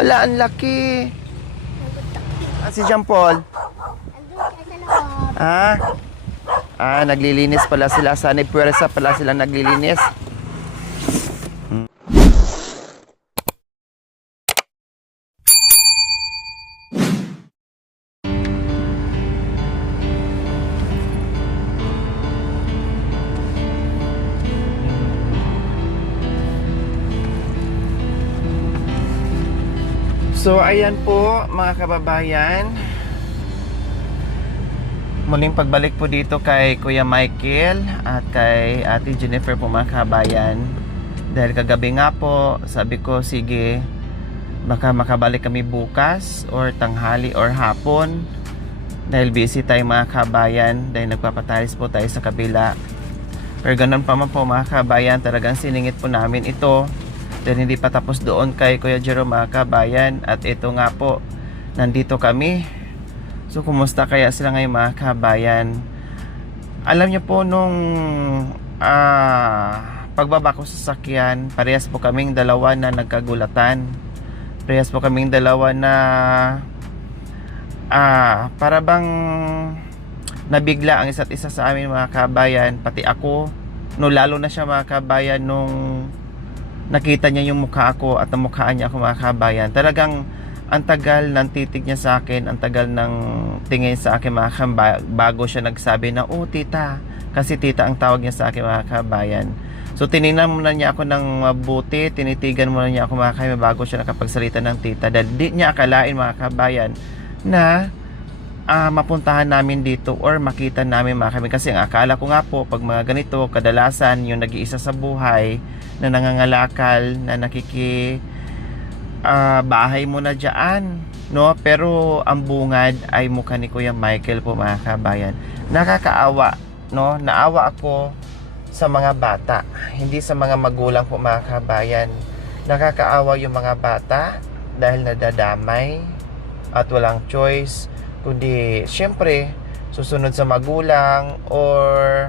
Wala, ang laki. Si Jean Paul. Ah, naglilinis pala sila. Sana puwersa pala sila naglilinis. So ayan po mga kababayan, muling pagbalik po dito kay Kuya Michael at kay Ate Jennifer po mga kababayan. Dahil kagabi nga po sabi ko sige, baka makabalik kami bukas or tanghali or hapon, dahil busy tayo mga kababayan, dahil nagpapatalis po tayo sa kabila. Pero ganun pa man po mga kababayan, talagang siningit po namin ito dahil hindi pa tapos doon kay Kuya Jerome mga kabayan. At ito nga po, nandito kami. So kumusta kaya sila ngayon mga kabayan? Alam niyo po nung pagbaba ko sa sasakyan, parehas po kaming dalawa na nagkagulatan. Parehas po kaming dalawa na para bang nabigla ang isa't isa sa amin mga kabayan. Pati ako, no, lalo na siya mga kabayan nung nakita niya yung mukha ako at namukhaan niya ako mga kabayan. Talagang ang tagal ng titig niya sa akin, ang tagal ng tingin sa akin mga kabayan, bago siya nagsabi na, oh tita, kasi tita ang tawag niya sa akin mga kabayan. So tinignan muna niya ako ng mabuti, tinitigan muna niya ako mga kabayan bago siya nakapagsalita ng tita, dahil di niya akalain mga kabayan na mapuntahan namin dito or makita namin mga kabayan. Kasi ang akala ko nga po pag mga ganito, kadalasan yung nag-iisa sa buhay na nangangalakal, na bahay mo na dyan, no? Pero ang bungad ay mukha ni Kuya Michael po mga kabayan. Nakakaawa, no? Naawa ako sa mga bata, hindi sa mga magulang po mga kabayan. Nakakaawa yung mga bata dahil nadadamay at walang choice kundi syempre susunod sa magulang or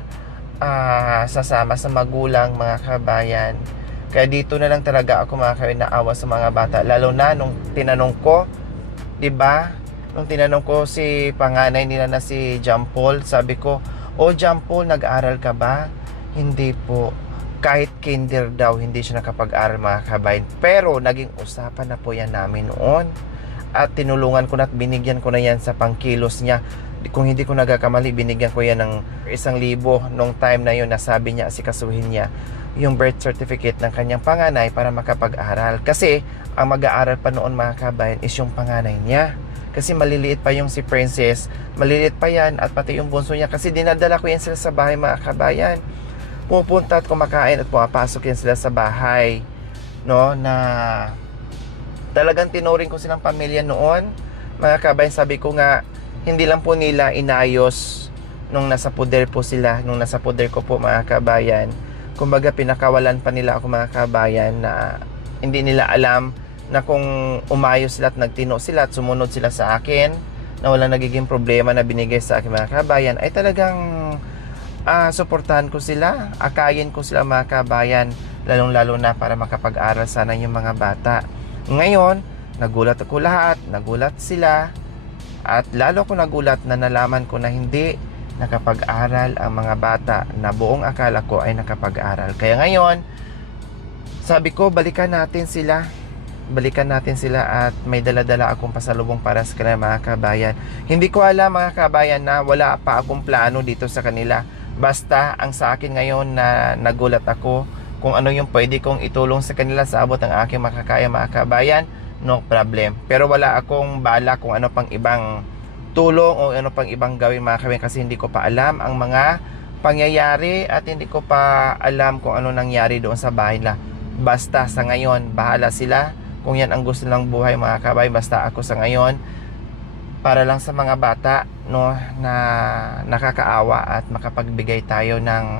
sasama sa magulang mga kabayan. Kaya dito na lang talaga ako mga kabayan naawa sa mga bata, lalo na nung tinanong ko, 'di ba? Nung tinanong ko si panganay nila na si Jean Paul, sabi ko, "Oh Jean Paul, nag-aral ka ba?" Hindi po. Kahit kinder daw hindi siya nakapag-aral mga kabayan. Pero naging usapan na po yan namin noon. At tinulungan ko na at binigyan ko na yan sa pangkilos niya. Kung hindi ko nagkakamali, binigyan ko yan ng 1,000 nung time na yun, nasabi niya, asikasuhin niya yung birth certificate ng kanyang panganay para makapag-aral. Kasi ang mag-aaral pa noon mga kabayan is yung panganay niya. Kasi maliliit pa yung si Princess, maliliit pa yan, at pati yung bunso niya. Kasi dinadala ko yan sila sa bahay mga kabayan. Pupunta at kumakain at pumapasok yan sila sa bahay, no, na talagang tinuring ko silang pamilya noon mga kabayan. Sabi ko nga, hindi lang po nila inayos nung nasa poder po sila, nung nasa poder ko po mga kabayan. Kumbaga pinakawalan pa nila ako mga kabayan, na hindi nila alam na kung umayos sila at nagtino sila at sumunod sila sa akin, na walang nagiging problema na binigay sa akin mga kabayan, ay talagang suportahan ko sila, akayin ko sila mga kabayan, lalong lalo na para makapag-aral sana yung mga bata. Ngayon, nagulat ako lahat, nagulat sila, at lalo ko nagulat na nalaman ko na hindi nakapag-aral ang mga bata na buong akala ko ay nakapag-aral. Kaya ngayon, sabi ko, balikan natin sila at may dala-dala akong pasalubong para sa kanila mga kabayan. Hindi ko alam mga kabayan na wala pa akong plano dito sa kanila. Basta ang sa akin ngayon na nagulat ako kung ano yung pwede kong itulong sa kanila sa abot ng aking makakaya mga kabayan, no problem. Pero wala akong bala kung ano pang ibang tulong o ano pang ibang gawin mga kabayan, kasi hindi ko pa alam ang mga pangyayari at hindi ko pa alam kung ano nangyari doon sa bahay nila. Basta sa ngayon, bahala sila kung yan ang gusto nilang buhay mga kabayan. Basta ako sa ngayon, para lang sa mga bata, no, na nakakaawa at makapagbigay tayo ng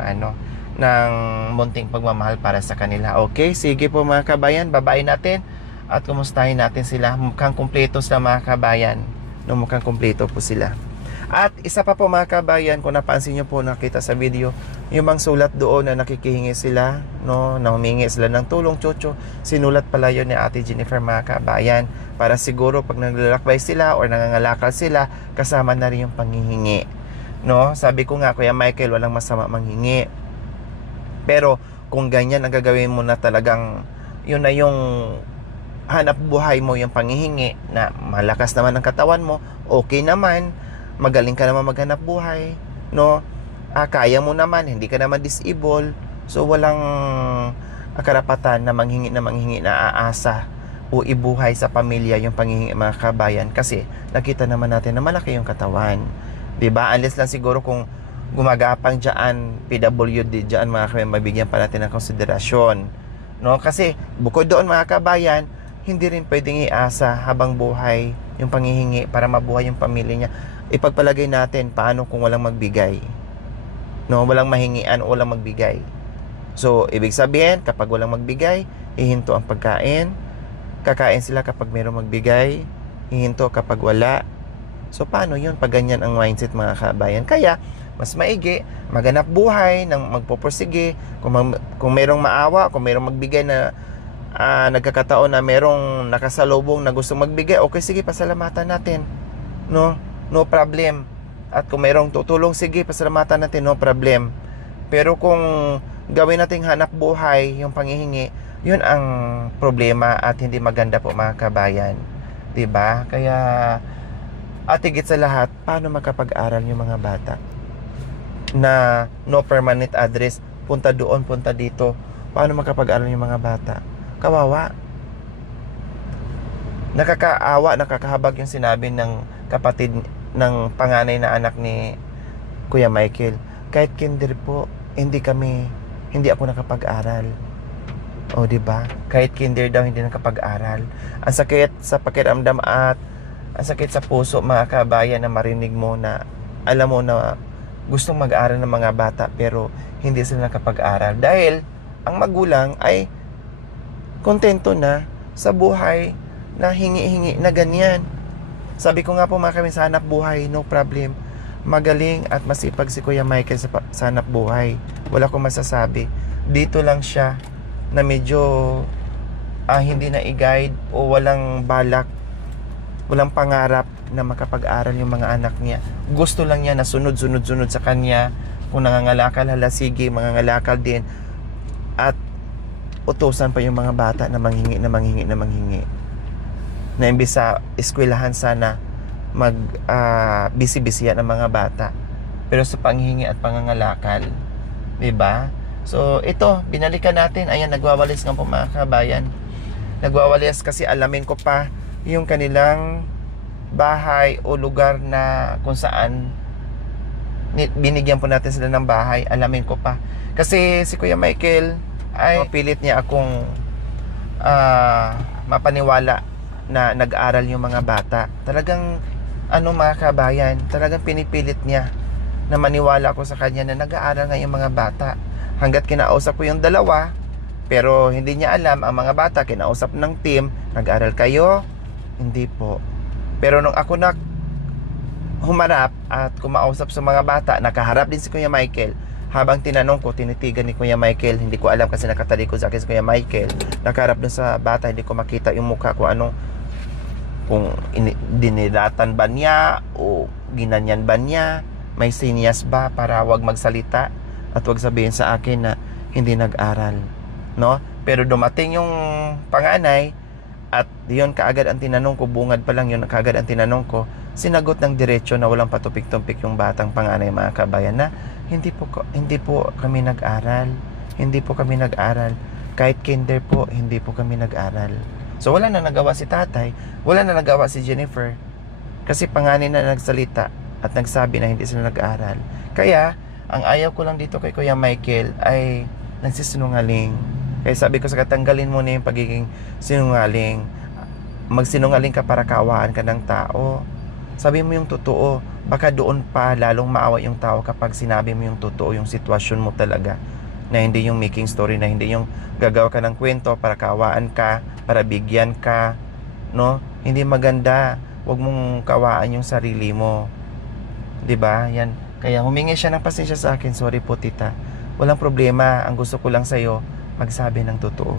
ng munting pagmamahal para sa kanila. Okay, sige po mga kabayan, babayin natin at kumustahin natin sila. Mukhang kumpleto sila mga kabayan, no, mukhang kumpleto po sila. At isa pa po mga kabayan, kung napansin nyo po, nakita sa video, yung bang sulat doon na nakikihingi sila, no, na humingi sila ng tulong, chucho, sinulat pala yun ni Ate Jennifer, mga kabayan, para siguro pag naglalakbay sila or nangangalakal sila, kasama na rin yung panghihingi, no. Sabi ko nga, Kuya Michael, walang masama manghingi, pero kung ganyan ang gagawin mo na talagang yun na yung hanap buhay mo, yung panghihingi, na malakas naman ang katawan mo, okay naman, magaling ka naman maghanap buhay, no, kaya mo naman, hindi ka naman disable, so walang karapatan na manghingi na aasa o ibuhay sa pamilya yung panghihingi, mga kabayan, kasi nakita naman natin na malaki yung katawan, 'di ba? Unless lang siguro kung gumagapang diyan, PWD diyan, mga kabayan, mabigyan pa natin ng konsiderasyon, no? Kasi bukod doon, mga kabayan, hindi rin pwedeng iasa habang buhay yung panghihingi para mabuhay yung pamilya niya. Ipagpalagay natin, paano kung walang magbigay, no, walang mahingian o walang magbigay. So ibig sabihin, kapag walang magbigay, hihinto ang pagkain, kakain sila kapag mayroong magbigay, hihinto kapag wala. So paano yun pag ganyan ang mindset, mga kabayan? Kaya mas maigi maghanap buhay ng magpupursige. Kung mayroong maawa, kung mayroong magbigay na nagkakataon na mayroong nakasalubong na gustong magbigay, okay, sige, pasalamatan natin, no, no problem. At kung mayroong tutulong, sige, pasalamatan natin, no problem. Pero kung gawin nating hanap buhay yung panghihingi, yun ang problema at hindi maganda po, mga kabayan, 'di ba? Kaya at higit sa lahat, paano makapag-aral yung mga bata na no permanent address, punta doon, punta dito? Paano makapag-aral yung mga bata? Kawawa. Nakakaawa, nakakahabag yung sinabi ng kapatid ng panganay na anak ni Kuya Michael. Kahit kinder po, hindi ako nakapag-aral. O, diba? Kahit kinder daw, hindi nakapag-aral. Ang sakit sa pakiramdam at ang sakit sa puso, mga kabayan, na marinig mo na alam mo na gustong mag-aral ng mga bata pero hindi sila nakapag-aral. Dahil ang magulang ay kontento na sa buhay na hingi-hingi na ganyan. Sabi ko nga po, mga kami, sa hanap buhay, no problem. Magaling at masipag si Kuya Michael sa hanap buhay. Wala akong masasabi. Dito lang siya na medyo hindi na i-guide o walang balak, walang pangarap na makapag-aral yung mga anak niya. Gusto lang niya na sunod-sunod sa kanya. Kung nangangalakal, hala, sige, mangangalakal din. At utusan pa yung mga bata na manghingi. Na imbis sa eskwelahan sana bisi-bisiyan ang mga bata, pero sa panghingi at pangangalakal, 'di ba? So ito, binalikan natin. Ayan, nagwawalis nga po, mga kabayan. Nagwawalis kasi alamin ko pa yung kanilang bahay o lugar na kung saan binigyan po natin sila ng bahay. Alamin ko pa kasi si Kuya Michael ay pilit niya akong mapaniwala na nag-aral yung mga bata. Talagang mga kabayan, talagang pinipilit niya na maniwala ako sa kanya na nag-aaral nga yung mga bata. Hanggat kinausap ko yung dalawa, pero hindi niya alam, ang mga bata kinausap ng team, nag-aral kayo? Hindi po. Pero nung ako humarap at kumausap sa mga bata, nakaharap din si Kuya Michael. Habang tinanong ko, tinitigan ni Kuya Michael, hindi ko alam kasi nakatalikod sa akin si Kuya Michael. Nakaharap dun sa bata, hindi ko makita yung mukha ko, kung dinilatan ba niya o ginanyan ba niya, may sinyas ba para wag magsalita at wag sabihin sa akin na hindi nag-aral, no? Pero dumating yung panganay at yun kaagad ang tinanong ko, bungad pa lang yun kaagad ang tinanong ko, sinagot ng diretso na walang patupik-tumpik yung batang panganay, mga kabayan, na hindi po kami nag-aral. Hindi po kami nag-aral. Kahit kinder po, hindi po kami nag-aral. So wala na nagawa si tatay, wala na nagawa si Jennifer, kasi panganay na nagsalita at nagsabi na hindi sila nag-aral. Kaya ang ayaw ko lang dito kay Kuya Michael ay nagsisinungaling. Kaya sabi ko, sa katanggalin mo na yung pagiging sinungaling. Magsinungaling ka para kaawaan ka ng tao. Sabi mo yung totoo. Baka doon pa lalong maawa yung tao kapag sinabi mo yung totoo, yung sitwasyon mo talaga, na hindi yung making story, na hindi yung gagawa ka ng kwento para kaawaan ka, para bigyan ka, no? Hindi maganda. Huwag mong kaawaan yung sarili mo, 'di ba? Yan. Kaya humingi siya ng pasensya sa akin. Sorry po, tita. walang problema. Ang gusto ko lang sa'yo, magsabi ng totoo.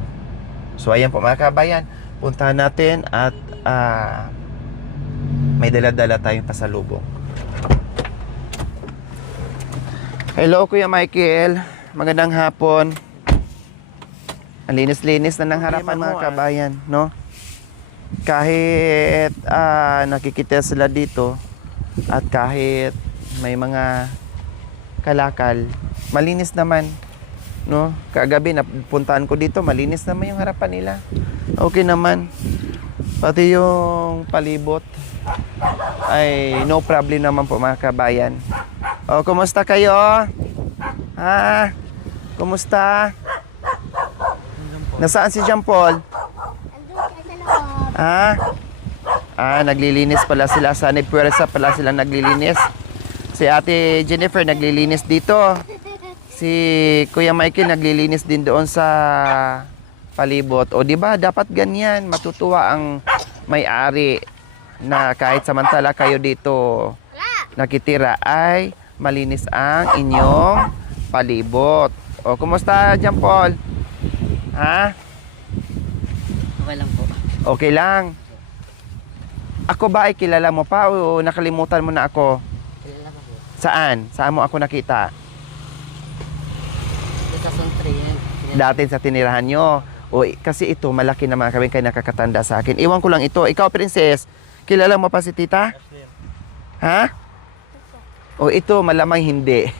So ayan po mga kabayan, puntahan natin at may dala-dala tayong pasalubong. Hello Kuya Michael, magandang hapon. Ang linis-linis na ng harapan mga kabayan, no? Kahit nakikita sila dito at kahit may mga kalakal, malinis naman, no? Kagabi napuntahan ko dito, malinis naman yung harapan nila. Okay naman. Pati yung palibot ay no problem naman po mga kabayan. O, kumusta kayo? Ha? Kumusta? Nasaan si Jean Paul? Naglilinis pala sila. Sa Nipwersa pala sila naglilinis. Si Ate Jennifer naglilinis dito. Si Kuya Michael naglilinis din doon sa palibot. O di ba dapat ganyan, matutuwa ang may-ari na kahit samantala kayo dito nakitira ay malinis ang inyong palibot. O kumusta Jean Paul? Ha? Okay lang po. Okay lang. Ako ba ay kilala mo pa o nakalimutan mo na ako? Kilala ko po. Saan? Saan mo ako nakita? Sa Suntri. Dati sa tinirahan nyo. O, kasi ito, malaki naman kami kayo nakakatanda sa akin. Iwan ko lang ito. Ikaw, princess, kilala mo pa si tita? Ha? O, ito, malamang hindi.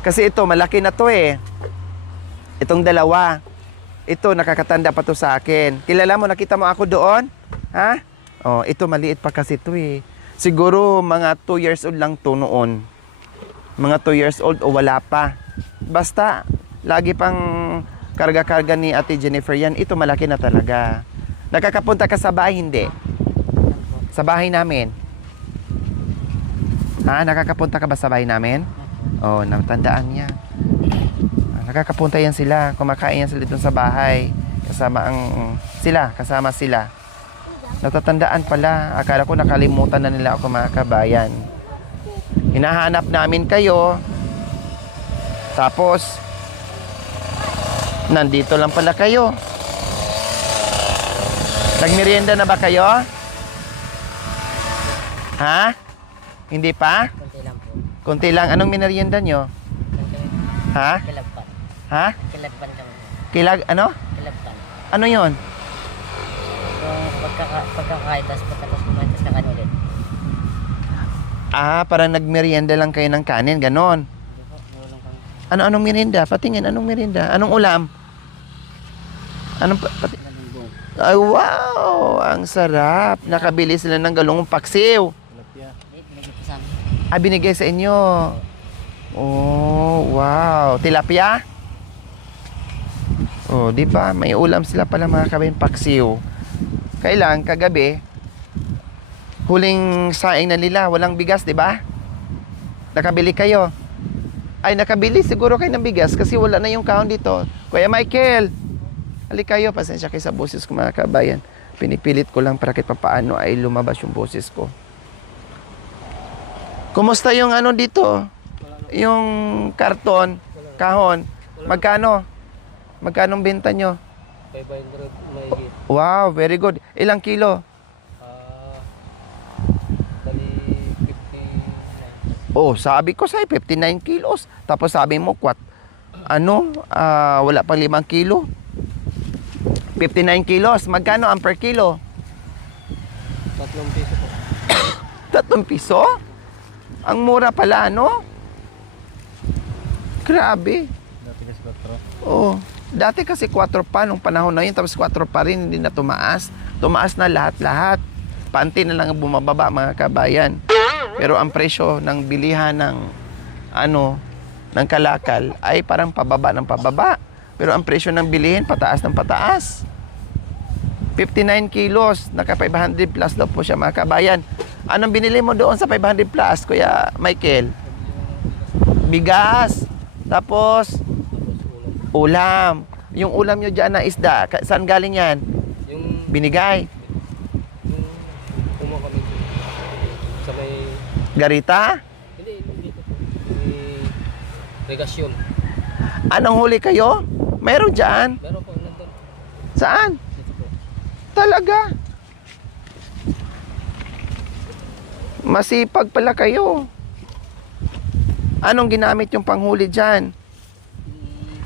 Kasi ito, malaki na to eh. Itong dalawa. Ito, nakakatanda pa to sa akin. Kilala mo, nakita mo ako doon? Ha? O, ito, maliit pa kasi to eh. Siguro, mga 2 years old lang to noon. Mga 2 years old o wala pa. Basta, lagi pang karga-karga ni Ate Jennifer yan. Ito malaki na talaga. Nakakapunta ka sa bahay? Hindi. Sa bahay namin. Ha? Nakakapunta ka ba sa bahay namin? Oh, natandaan niya. Nakakapunta yan sila. Kumakain yan sila dito sa bahay. Kasama sila. Natatandaan pala. Akala ko nakalimutan na nila ako mga kabayan. Hinahanap namin kayo. Tapos, nandito lang pala kayo. Nagmerienda na ba kayo? Ha? Hindi pa? Kunti lang po. Kunti lang. Anong minerienda nyo? Ha? Kilagpan. Ha? Kilagpan kami. Kilag, ano? Kilagpan. Ano yon? Yung pagkakain, tapos pagkatapos kumain, tapos kakain ulit. Parang nagmerienda lang kayo ng kanin, ganon. Hindi po, nulong kami. Anong merienda? Patingin, anong merienda? Anong ulam? Galunggong. Ay, wow! Ang sarap. Nakabili sila ng galunggong paksiw. Hindi, binigay po sa amin. Binigay sa inyo. Oh, wow. Tilapia? Oh, di ba? May ulam sila pala mga kabayan, paksiw. Kailan? Kagabi, huling saing na nila, walang bigas, di ba? Nakabili kayo. Ay, nakabili siguro kayo ng bigas kasi wala na yung kahon dito. Kuya Michael, halik kayo. Pasensya kayo sa boses ko mga kabayan. Pinipilit ko lang para kahit papaano ay lumabas yung boses ko. Kumusta yung ano dito? Yung karton, kahon. Magkano? Magkanong benta nyo? 500 may hit. Wow, very good. Ilang kilo? Dali 59. Oh, sabi ko sa'yo, 59 kilos. Tapos sabi mo, wala pang 5 kilo. 59 kilos. Magkano ang per kilo? 3 piso po. 3 piso? Ang mura pala, no? Grabe. Dati kasi 4. Oh, dati kasi 4 pa nung panahon na yun. Tapos 4 pa rin, hindi na tumaas. Tumaas na lahat-lahat. Panty na lang ang bumababa mga kabayan. Pero ang presyo ng bilihan ng ng kalakal ay parang pababa ng pababa. Pero ang presyo ng bilihin pataas ng pataas. 59 kilos, naka 500 plus daw po siya mga kabayan. Anong binili mo doon sa 500 plus, Kuya Michael? Bigas. Tapos ulam. Yung ulam nyo dyan na isda, saan galing yan? Yung Binigay. kumo kami sa may Garita? hindi dito po. May regasyon. Anong huli kayo? Meron dyan? Pero po, nandun. Saan? Dito po. Talaga? Masipag pala kayo. Anong ginamit yung panghuli dyan?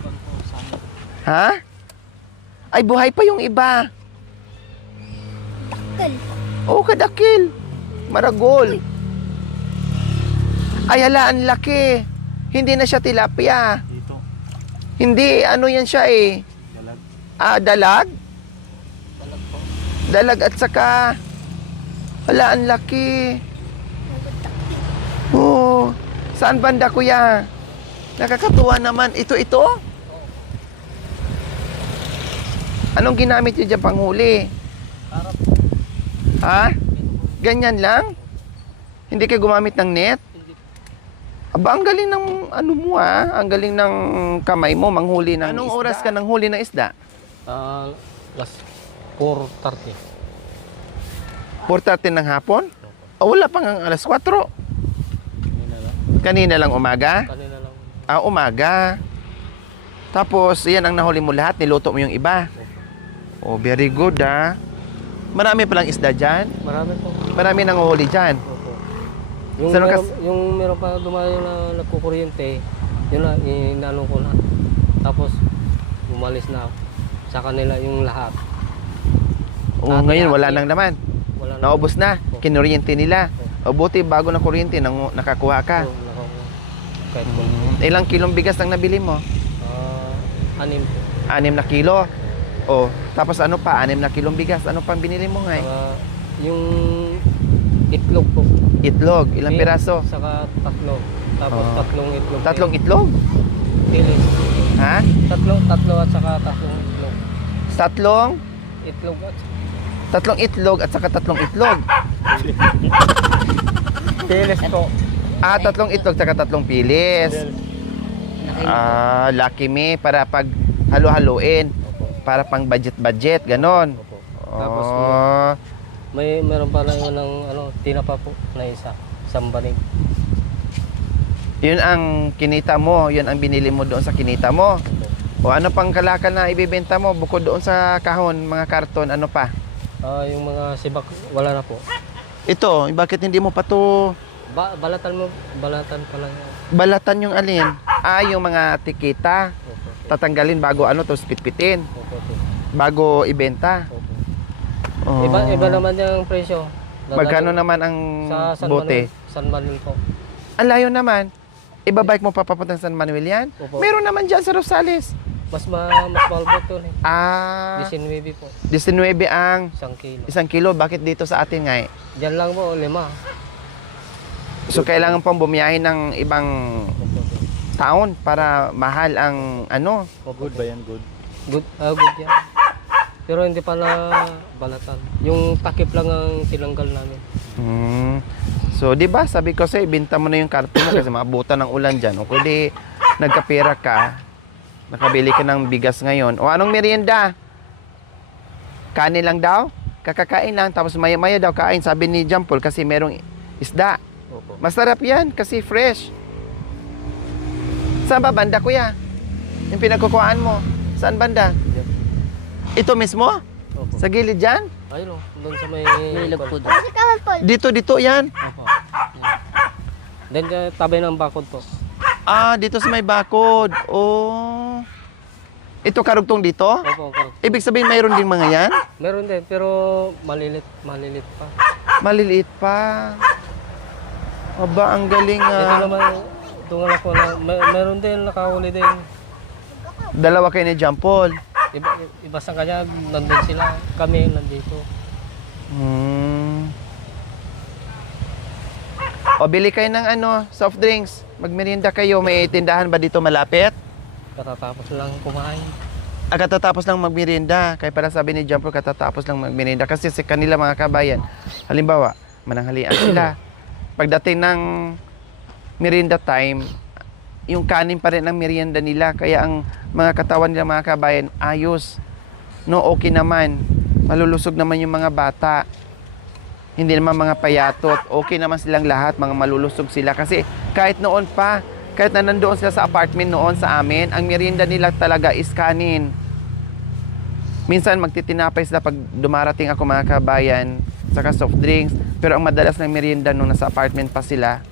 Pag po, sana. Ha? Ay, buhay pa yung iba. Oo, kadakil. Maragol. Ay, hala, ang laki. Hindi na siya tilapia. Dito. Hindi, ano yan siya eh. Dalag. Dalag? Dalag po. Dalag at saka... Hala, ang laki. Oo. Saan banda, kuya? Nakakatuwa naman. Ito. Anong ginamit niyo dyan panghuli? Para po. Ha? Ganyan lang? Hindi kayo gumamit ng net? Hindi po. Aba, ang galing ng ano mo Ang galing ng kamay mo, manghuli ng Anong isda? Oras ka nang huli ng isda? Last 4:30. 4:30 ng hapon? Wala pang ang alas 4. Kanina lang umaga? Kanina lang. Umaga. Tapos, yan ang nahuli mo lahat, niluto mo yung iba. Oh, very good Marami palang isda dyan? Marami po. Marami nang uhuli dyan? Opo. Yung, Saan yung meron pa dumayo na nagkukuryente, yun na, inano ko na. Tapos, umalis na ako. Sa kanila yung lahat. Ngayon wala nang naman. Wala na. Naubos na. Kinuryente nila. O buti bago na kuryente, nakakuha ka. Oo, kahit po. Ilang kilong bigas ang nabili mo? 6 po. 6 na kilo. O, tapos ano pa? 6 na kilong bigas. Ano pang binili mo ngayon? Yung itlog po. Itlog. Ilang piraso? Saka 3. Tapos 3 itlog. 3 itlog? Pilis. Ha? 3 at saka 3 itlog. 3? Itlog at 3 itlog at saka 3 itlog. pilis po. 3 itlog at saka 3 pilis. Lucky me para pag halo-haloin. Para pang budget-budget, ganon. Opo. Tapos meron pala yun ng tinapa po na isa. Sambanig. Yun ang kinita mo, yun ang binili mo doon sa kinita mo. O ano pang kalakal na ibibenta mo bukod doon sa kahon, mga karton, ano pa? Yung mga sibak, wala na po. Ito, bakit hindi mo pa to Balatan pa lang. balatan yung alin? Yung mga tikita. Opo. Tatanggalin bago tapos pitpitin. Opo. Bago ibenta. Opo. Oh. Iba naman yung presyo. Magkano naman ang sa San bote? Manuel, San Manuel po. Ang layo naman. Ibabike mo pa papuntang San Manuel yan? Opo. Meron naman dyan sa Rosales. Mas mahal po ito eh. 19 po. 19 ang 1 kilo. 1 kilo. Bakit dito sa atin nga Diyan lang po, 5. So, kailangan pang bumiyahin ng ibang Opo. taon para mahal ang ano. Good ba yan? Good. Good yan. Pero hindi pala balatan. Yung takip lang ang tinanggal namin. So, di ba, sabi ko sa'yo, ibenta mo na yung karton mo kasi maabutan ng ulan dyan. O kundi, nagkapera ka, nakabili ka ng bigas ngayon. O anong merienda? Kanin lang daw? Kakakain lang, tapos maya-maya daw kain, sabi ni Jampol, kasi merong isda. Opo. Masarap yan, kasi fresh. Saan ba banda, kuya? Yung pinagkukuhaan mo? Saan banda? Ito mismo? Opo. Sa gilid dyan? Ayun o, doon sa may... po doon. Dito yan. Opo. Then tabi ng bakod po. Dito sa may bakod. Oh. Ito karugtong dito? Opo, correct. Ibig sabihin mayroon din mga yan? Meron din, pero malilit pa. Maliliit pa. Aba, ang galing Ito naman, tungal ako na, meron din, nakahuli din. Dalawa kayo ni Jampol. Iba sa kanya, nandun sila. Kami nandito. O, bili kayo ng soft drinks. Magmerienda kayo. May tindahan ba dito malapit? Katatapos lang kumain. Katatapos lang magmerienda. Kaya para sabi ni Jampol, katatapos lang magmerienda. Kasi sa kanila mga kabayan, halimbawa, mananghalian sila. Pagdating ng merienda time, yung kanin pa rin ang merienda nila. Kaya ang mga katawan nila mga kabayan, ayos. No, okay naman. Malulusog naman yung mga bata. Hindi naman mga payatot. Okay naman silang lahat, mga malulusog sila. Kasi kahit noon pa, Kahit na nandoon sila sa apartment noon sa amin, ang merienda nila talaga is kanin. Minsan magtitinapay sila pag dumarating ako mga kabayan, saka soft drinks. Pero ang madalas ng merienda nung nasa apartment pa sila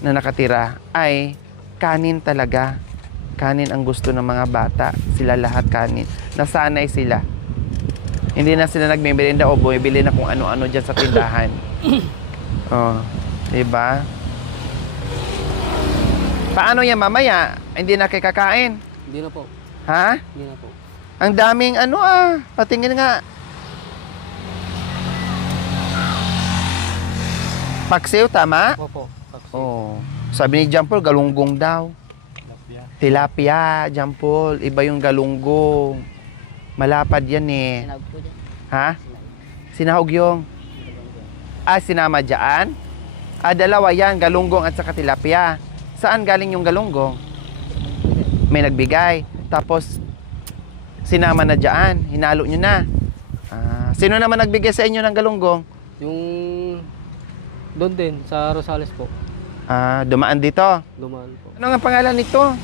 na nakatira ay kanin talaga. Kanin ang gusto ng mga bata. Sila lahat kanin. Nasanay sila. Hindi na sila nagme-merienda o bumibili na kung ano-ano dyan sa tindahan. Oh, diba? Paano yan mamaya? Hindi na kayo kakain? Hindi na po. Ha? Hindi na po. Ang daming patingin nga. Paksiw, tama? Opo. Taxi. Oh. Sabi ni Jampol, galunggong daw. Tilapia, Jampol. Iba yung galunggong. Malapad yan eh. Sinawag po dyan. Ha? Sinahog yung? Sinama dyan? Dalawa yan, galunggong at saka tilapia. Saan galing yung galunggong? May nagbigay. Tapos, sinama na dyan. Hinalo nyo na. Sino naman nagbigay sa inyo ng galunggong? Yung doon din, sa Rosales po. Dumaan dito. Dumaan po. Ano nga pangalan nito?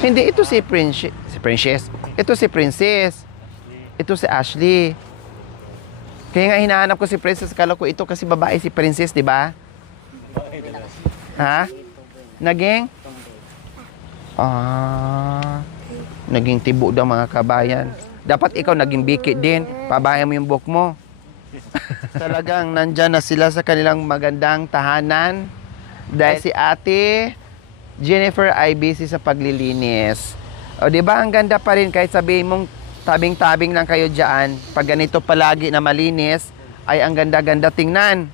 Hindi, ito si Princess. Si Princess. Ito si Princess. Ito si Ashley. Kaya nga hinahanap ko si Princess. Kala ko ito kasi babae si Princess, di ba? Ha? Naging? Naging tibo daw mga kabayan. Dapat ikaw naging biki din. Pabayan mo yung buhok mo. Talagang nandyan na sila sa kanilang magandang tahanan. Dahil si ate Jennifer ay busy sa paglilinis. O di ba ang ganda pa rin kahit sabihin mong tabing-tabing lang kayo diyan. Pag ganito palagi na malinis ay ang ganda-ganda tingnan.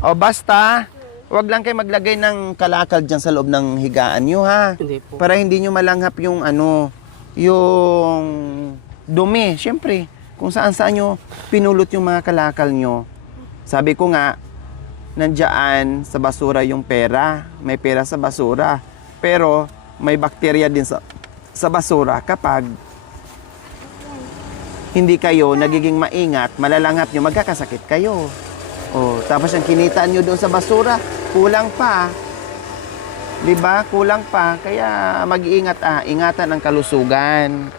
O basta, wag lang kayo maglagay ng kalakal diyan sa loob ng higaan nyo ha. Hindi po. Para hindi nyo malanghap yung yung dumi. Siyempre, kung saan-saan nyo pinulot yung mga kalakal nyo. Sabi ko nga, nandiyan sa basura yung pera. May pera sa basura. Pero may bakterya din sa basura kapag hindi kayo nagiging maingat, malalanghap nyo, magkakasakit kayo. Tapos yung kinita nyo doon sa basura, kulang pa. Diba? Kulang pa. Kaya mag-iingat ingatan ang kalusugan.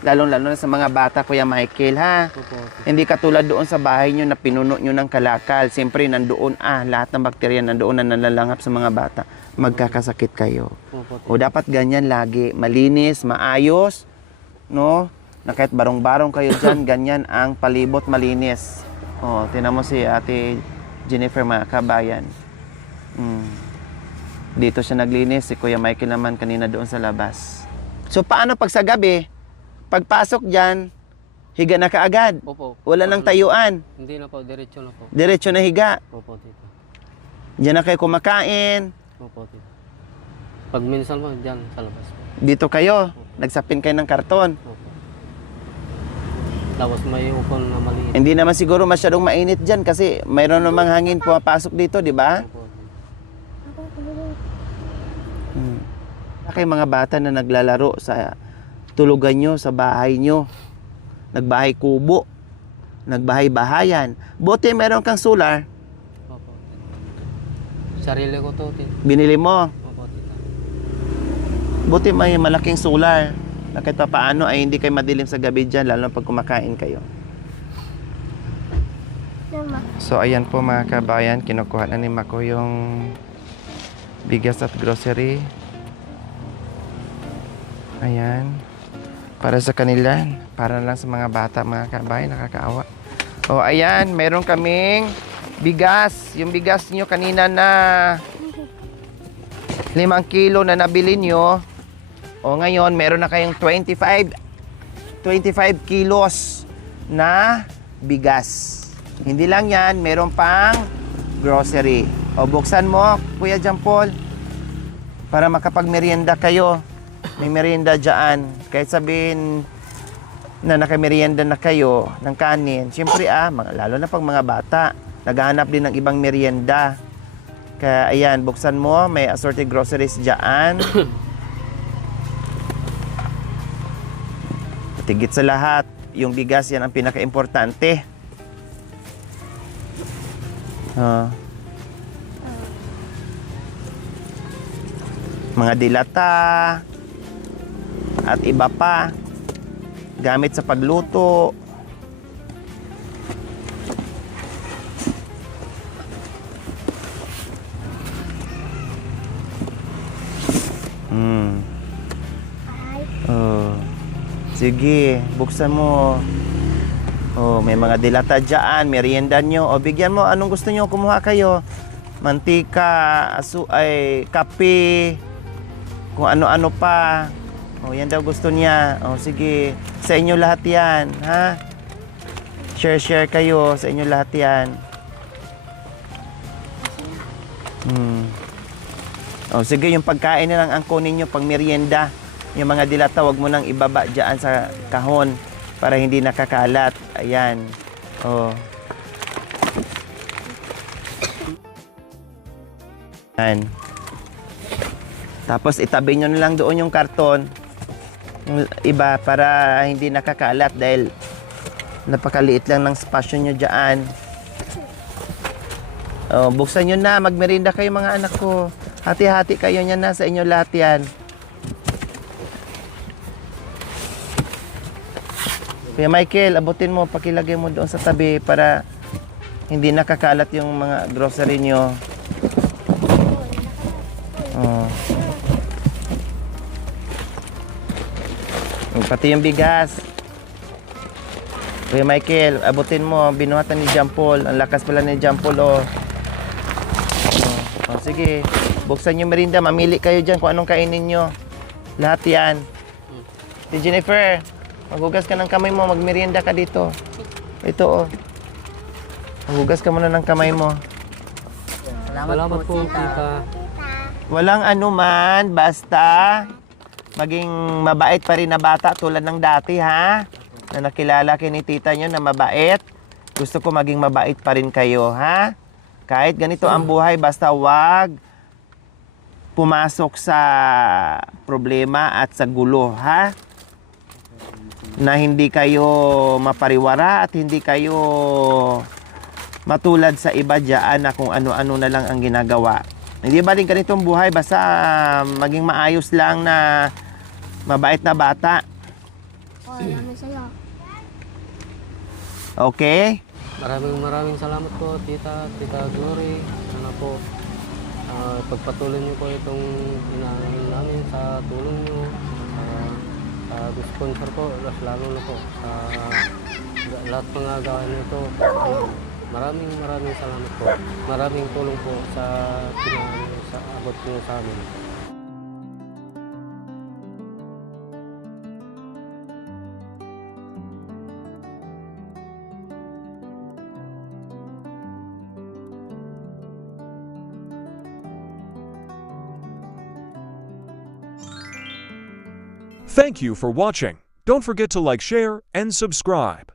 Lalo-lalo na sa mga bata, Kuya Michael, ha? Opo. Hindi katulad doon sa bahay nyo na pinuno nyo ng kalakal. Siyempre, nandoon, lahat ng bakterya nandoon na nalalanghap sa mga bata. Magkakasakit kayo. Opo. O dapat ganyan lagi. Malinis, maayos, no? Na kahit barong-barong kayo dyan, ganyan ang palibot malinis. Tinan mo si ate Jennifer, mga kabayan. Dito siya naglinis. Si Kuya Michael naman kanina doon sa labas. So, paano pag sa gabi? Pagpasok dyan, higa na kaagad. Opo. Wala nang tayuan. Hindi na po, diretso na po. Diretso na higa. Opo, tito. Diyan na kayo kumakain. Opo, tito. Pag minsan po, dyan sa labas po. Dito kayo. Nagsapin kayo ng karton. Opo. Tapos may upon na maliit. Hindi naman siguro masyadong mainit dyan kasi mayroon namang hangin pumapasok dito, di ba? Opo, tito. Kay mga bata na naglalaro sa tulugan nyo, sa bahay nyo. Nagbahay kubo. Nagbahay-bahayan. Buti meron kang solar. Opo. Sarili ko to, tito. Binili mo. Opo, tito. Buti may malaking solar. Na kahit pa paano ay hindi kayo madilim sa gabi dyan, lalo na pag kumakain kayo. So ayan po mga kabayan, kinukuha na ni Mako yung bigas at grocery. Ayan. Para sa kanila, para lang sa mga bata, mga kabayan, nakakaawa. O ayan, meron kaming bigas. Yung bigas nyo kanina na 5 kilo na nabili nyo. O ngayon, meron na kayong 25 kilos na bigas. Hindi lang yan, meron pang grocery. O buksan mo, Kuya Jampol, para makapagmerienda kayo. May merienda dyan. Kahit sabihin na nakamerienda na kayo ng kanin, siyempre lalo na pag mga bata, naghahanap din ng ibang merienda. Kaya ayan, buksan mo, may assorted groceries dyan. Tigit sa lahat, yung bigas yan ang pinaka-importante. mga dilata, at iba pa. Gamit sa pagluto. Oh. Sige, buksan mo. Oh, may mga dilata dyan, merienda nyo. O, bigyan mo, anong gusto nyo? Kumuha kayo. Mantika, kape, kung ano-ano pa. O, yan daw gusto niya. O, sige. Sa inyo lahat yan, ha? Share kayo sa inyo lahat yan. O, sige, yung pagkain na lang ang kunin nyo pang merienda. Yung mga dilata, wag mo nang ibaba dyan sa kahon para hindi nakakalat. Ayan. Oh. Ayan. Tapos itabi nyo na lang doon yung karton. Yung iba para hindi nakakalat dahil napakaliit lang ng spasyo nyo dyan. Oh, buksan nyo na. Magmerinda kayo mga anak ko. Hati-hati kayo niyan na sa inyo lahat yan. Kuya Michael, abutin mo, pakilagay mo doon sa tabi para hindi nakakalat yung mga grocery nyo. Oh. Pati yung bigas. Kuya Michael, abutin mo, binuhatan ni John Paul. Ang lakas pala ni John Paul, oh. Oh, sige, buksan yung merinda, mamili kayo dyan kung anong kainin nyo. Lahat yan. Si Jennifer, maghugas ka ng kamay mo, magmerienda ka dito. Ito, oh. Maghugas ka muna ng kamay mo. Salamat po, tita. Walang anuman, basta maging mabait pa rin na bata tulad ng dati, ha? Na nakilala kayo ni tita nyo na mabait. Gusto ko maging mabait pa rin kayo, ha? Kahit ganito ang buhay, basta wag pumasok sa problema at sa gulo, ha? Na hindi kayo mapariwara at hindi kayo matulad sa iba dyan na kung ano-ano na lang ang ginagawa. Hindi ba din ganitong buhay, basta maging maayos lang na mabait na bata. Namin sa'yo. Okay? Maraming salamat po, Tita Glory. Sana po pagpatuloy niyo po itong inaamin namin sa tulong niyo, sa sponsor po, lalo na po sa lahat mga gawain nito. Maraming salamat po. Maraming tulong po sa abot niyo sa amin. Thank you for watching. Don't forget to like, share, and subscribe.